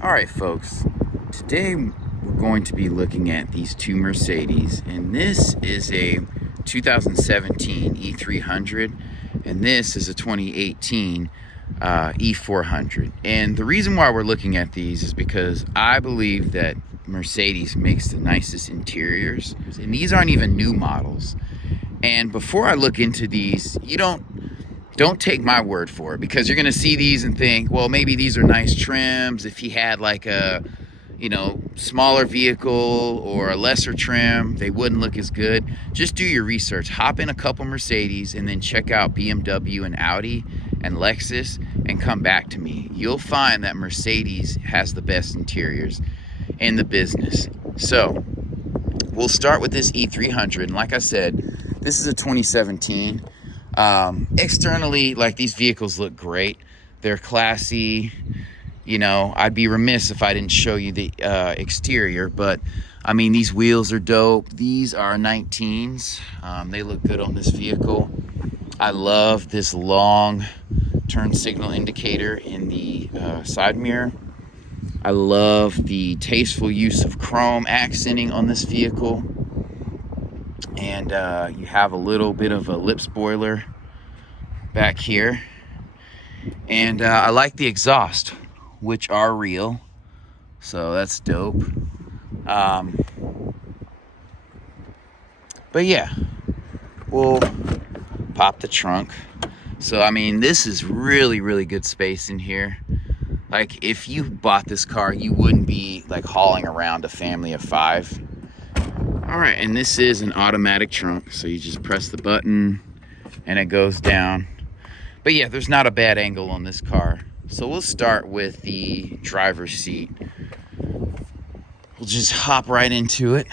All right, folks, today we're going to be looking at these two Mercedes, and this is a 2017 E300, and this is a 2018 E400. And the reason why we're looking at these is because I believe that Mercedes makes the nicest interiors, and these aren't even new models. And before I look into these, don't take my word for it, because you're going to see these and think, well, maybe these are nice trims. If he had like a, smaller vehicle or a lesser trim, they wouldn't look as good. Just do your research. Hop in a couple Mercedes and then check out BMW and Audi and Lexus and come back to me. You'll find that Mercedes has the best interiors in the business. So we'll start with this E300. And like I said, this is a 2017. Externally, like, these vehicles look great. They're classy. I'd be remiss if I didn't show you the exterior, but I mean, these wheels are dope. These are 19s. They look good on this vehicle. I love this long turn signal indicator in the side mirror. I love the tasteful use of chrome accenting on this vehicle. And you have a little bit of a lip spoiler back here. And I like the exhaust, which are real, so that's dope. But yeah, we'll pop the trunk. So I mean, this is really, really good space in here. Like, if you bought this car, you wouldn't be like hauling around a family of 5. All right, and this is an automatic trunk, so you just press the button and it goes down. But yeah, there's not a bad angle on this car. So we'll start with the driver's seat. We'll just hop right into it.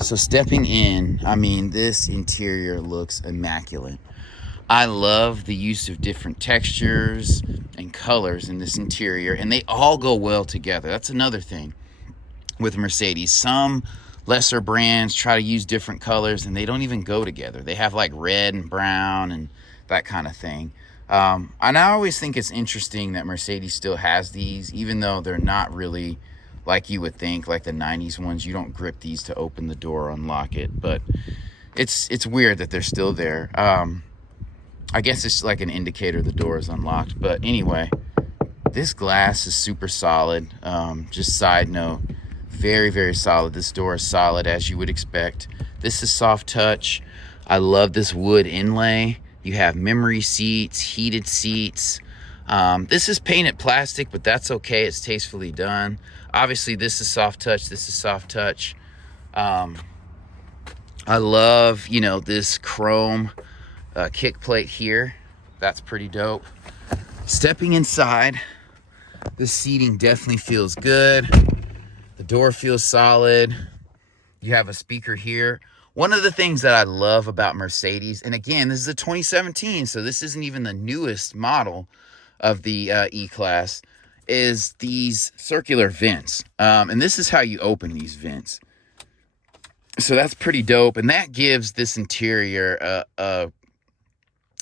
So stepping in, I mean, this interior looks immaculate. I love the use of different textures and colors in this interior, and they all go well together. That's another thing with Mercedes. Some lesser brands try to use different colors and they don't even go together. They have like red and brown and that kind of thing. And I always think it's interesting that Mercedes still has these, even though they're not really like you would think, like the 90s ones. You don't grip these to open the door or unlock it, but it's weird that they're still there. I guess it's like an indicator the door is unlocked. But anyway, this glass is super solid. Just side note, very, very solid. This door is solid, as you would expect. This is soft touch. I love this wood inlay. You have memory seats, heated seats. This is painted plastic, but that's okay. It's tastefully done. Obviously, this is soft touch. This is soft touch. I love, this chrome kick plate here. That's pretty dope. Stepping inside, the seating definitely feels good. The door feels solid. You have a speaker here. One of the things that I love about Mercedes, and again, this is a 2017, so this isn't even the newest model of the E-Class, is these circular vents. And this is how you open these vents. So that's pretty dope, and that gives this interior a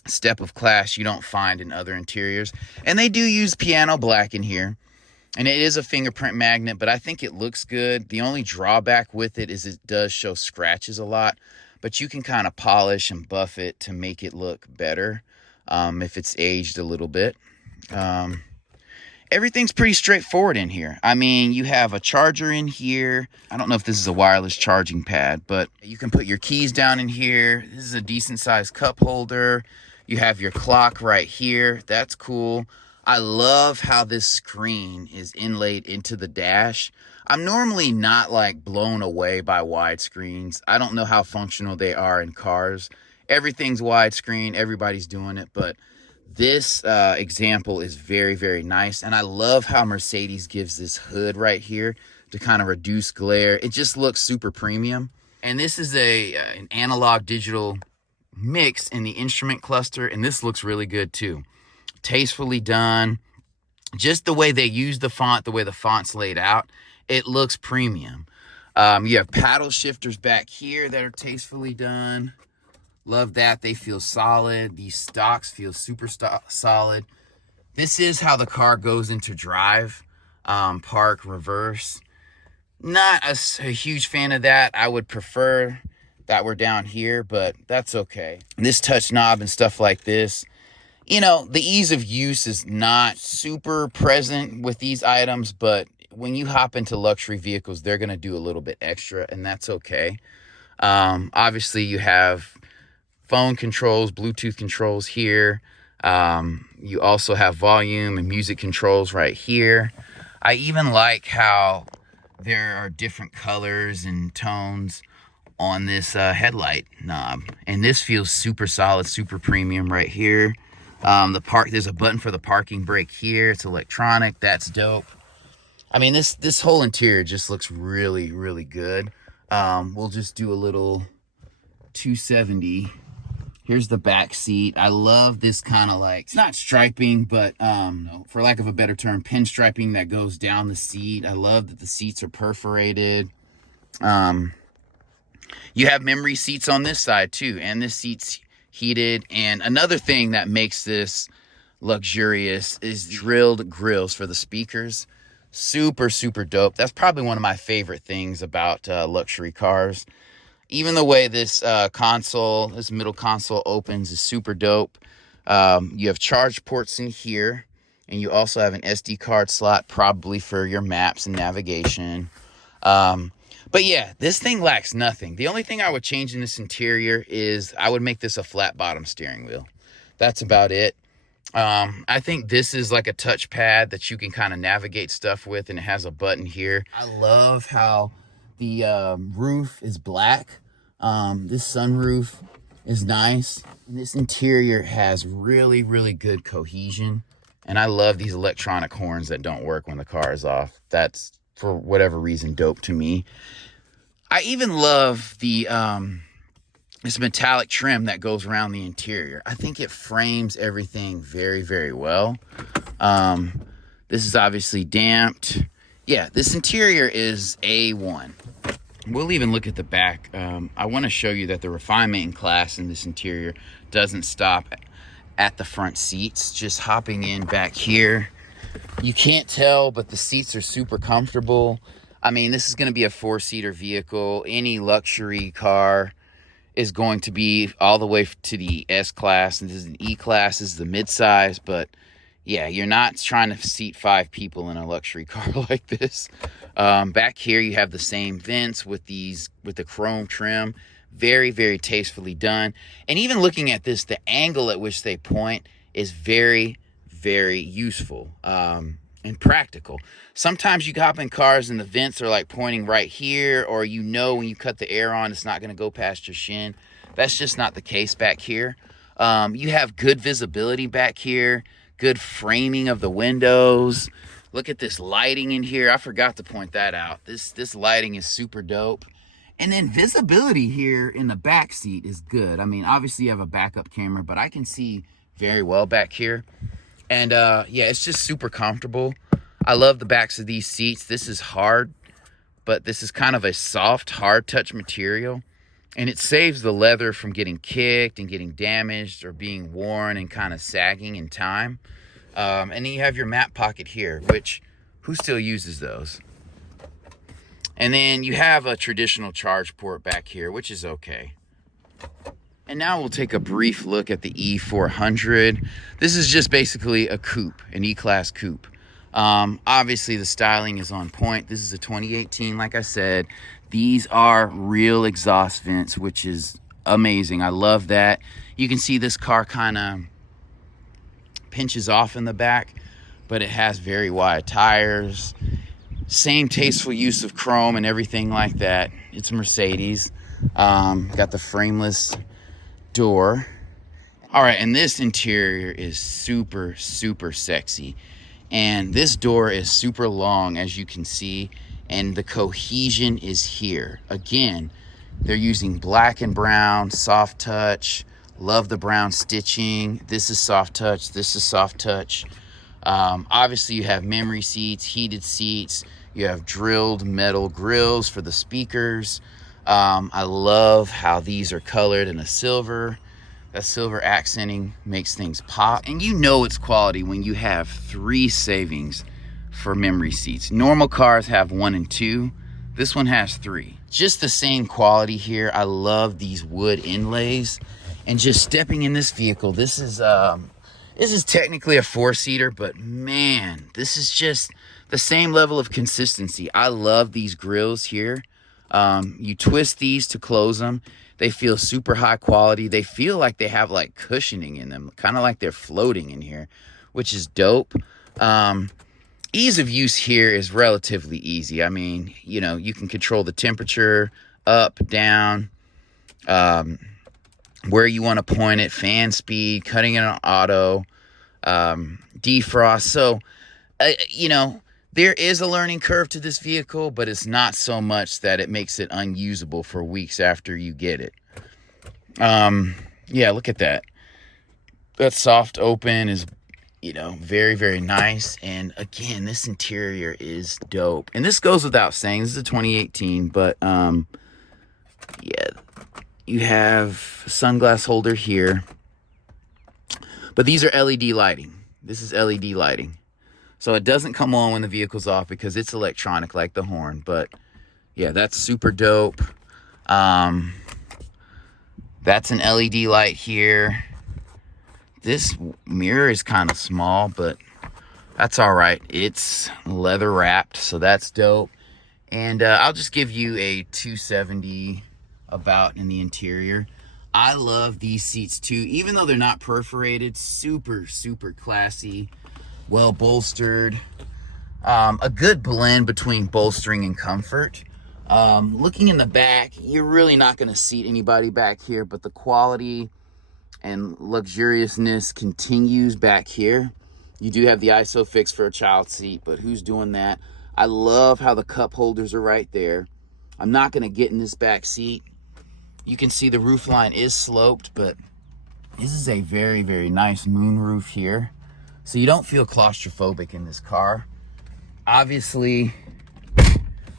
step of class you don't find in other interiors. And they do use piano black in here. And it is a fingerprint magnet, but I think it looks good. The only drawback with it is it does show scratches a lot, but you can kind of polish and buff it to make it look better if it's aged a little bit. Everything's pretty straightforward in here. I mean, you have a charger in here. I don't know if this is a wireless charging pad, but you can put your keys down in here. This is a decent sized cup holder. You have your clock right here. That's cool. I love how this screen is inlaid into the dash. I'm normally not like blown away by widescreens. I don't know how functional they are in cars. Everything's widescreen, everybody's doing it, but this example is very, very nice. And I love how Mercedes gives this hood right here to kind of reduce glare. It just looks super premium. And this is an analog digital mix in the instrument cluster, and this looks really good too. Tastefully done. Just the way they use the font, the way the font's laid out, it looks premium. You have paddle shifters back here that are tastefully done. Love that. They feel solid. These stocks feel super solid. This is how the car goes into drive. park, reverse. Not a huge fan of that. I would prefer that we're down here, but that's okay. This touch knob and stuff like this, you know, the ease of use is not super present with these items, but when you hop into luxury vehicles, they're going to do a little bit extra, and that's okay. Obviously, you have phone controls, Bluetooth controls here. You also have volume and music controls right here. I even like how there are different colors and tones on this headlight knob, and this feels super solid, super premium right here. There's a button for the parking brake here. It's electronic. That's dope. I mean, this whole interior just looks really, really good. We'll just do a little 270. Here's the back seat. I love this kind of like, it's not striping, but for lack of a better term, pinstriping that goes down the seat. I love that the seats are perforated. You have memory seats on this side too, and this seat's heated. And another thing that makes this luxurious is drilled grills for the speakers. Super, super dope. That's probably one of my favorite things about luxury cars. Even the way this this middle console opens is super dope. You have charge ports in here, and you also have an SD card slot, probably for your maps and navigation. But yeah, this thing lacks nothing. The only thing I would change in this interior is I would make this a flat bottom steering wheel. That's about it. I think this is like a touchpad that you can kind of navigate stuff with, and it has a button here. I love how the roof is black. This sunroof is nice. And this interior has really, really good cohesion. And I love these electronic horns that don't work when the car is off. That's, for whatever reason, dope to me. I even love the this metallic trim that goes around the interior. I think it frames everything very, very well. This is obviously damped. Yeah, this interior is A1. We'll even look at the back. I want to show you that the refinement and class in this interior doesn't stop at the front seats. Just hopping in back here, you can't tell, but the seats are super comfortable. I mean, this is going to be a 4-seater vehicle. Any luxury car is going to be all the way to the S-Class, and this is an E-Class, this is the mid-size, but yeah, you're not trying to seat 5 people in a luxury car like this. Back here, you have the same vents with the chrome trim. Very, very tastefully done. And even looking at this, the angle at which they point is very, very useful and practical. Sometimes you hop in cars and the vents are like pointing right here, or you know when you cut the air on, it's not going to go past your shin. That's just not the case back here. You have good visibility back here. Good framing of the windows. Look at this lighting in here. I forgot to point that out. This lighting is super dope. And then visibility here in the back seat is good. I mean, obviously you have a backup camera, but I can see very well back here. And yeah, it's just super comfortable. I love the backs of these seats. This is hard, but this is kind of a soft, hard touch material. And it saves the leather from getting kicked and getting damaged or being worn and kind of sagging in time. And then you have your map pocket here, which, who still uses those? And then you have a traditional charge port back here, which is okay. And now we'll take a brief look at the E400. This is just basically a coupe, an E-Class coupe. Obviously the styling is on point. This is a 2018, like I said. These are real exhaust vents, which is amazing. I love that. You can see this car kind of pinches off in the back, but it has very wide tires. Same tasteful use of chrome and everything like that. It's a Mercedes. Got the frameless door. All right, and this interior is super, super sexy. And this door is super long, as you can see, and the cohesion is here. Again, they're using black and brown, soft touch. Love the brown stitching. This is soft touch. This is soft touch. Obviously, you have memory seats, heated seats. You have drilled metal grills for the speakers. I love how these are colored in a silver. That silver accenting makes things pop. And you know it's quality when you have 3 savings for memory seats. Normal cars have 1 and 2. This one has 3. Just the same quality here. I love these wood inlays. And just stepping in this vehicle, this is technically a 4-seater, but man, this is just the same level of consistency. I love these grills here. You twist these to close them. They feel super high quality. They feel like they have like cushioning in them, kind of like they're floating in here, which is dope. Ease of use here is relatively easy. I mean, you know, you can control the temperature up, down, where you want to point it, fan speed, cutting it on auto, defrost. So, you know, there is a learning curve to this vehicle, but it's not so much that it makes it unusable for weeks after you get it. Yeah, look at that. That soft open is, you know, very, very nice. And again, this interior is dope. And this goes without saying, this is a 2018, but yeah, you have a sunglass holder here. But these are LED lighting. This is LED lighting. So it doesn't come on when the vehicle's off because it's electronic like the horn. But yeah, that's super dope. That's an LED light here. This mirror is kind of small, but that's all right. It's leather wrapped, so that's dope. And I'll just give you a 270 about in the interior. I love these seats too, even though they're not perforated. Super, super classy, well bolstered. A good blend between bolstering and comfort. Looking in the back, you're really not going to seat anybody back here, but the quality and luxuriousness continues back here. You do have the ISOFIX for a child seat, but who's doing that? I love how the cup holders are right there. I'm not going to get in this back seat. You can see the roof line is sloped, but this is a very, very nice moon roof here. So you don't feel claustrophobic in this car. Obviously,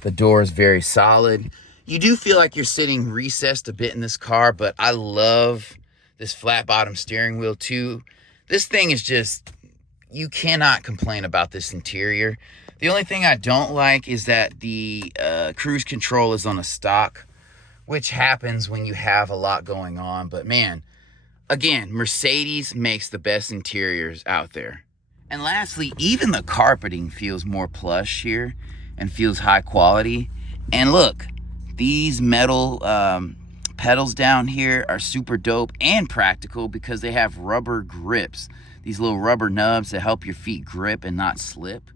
the door is very solid. You do feel like you're sitting recessed a bit in this car, but I love this flat bottom steering wheel too. This thing is just, you cannot complain about this interior. The only thing I don't like is that the cruise control is on a stock, which happens when you have a lot going on. But man, again, Mercedes makes the best interiors out there. And lastly, even the carpeting feels more plush here and feels high quality. And look, these metal pedals down here are super dope and practical because they have rubber grips. These little rubber nubs that help your feet grip and not slip.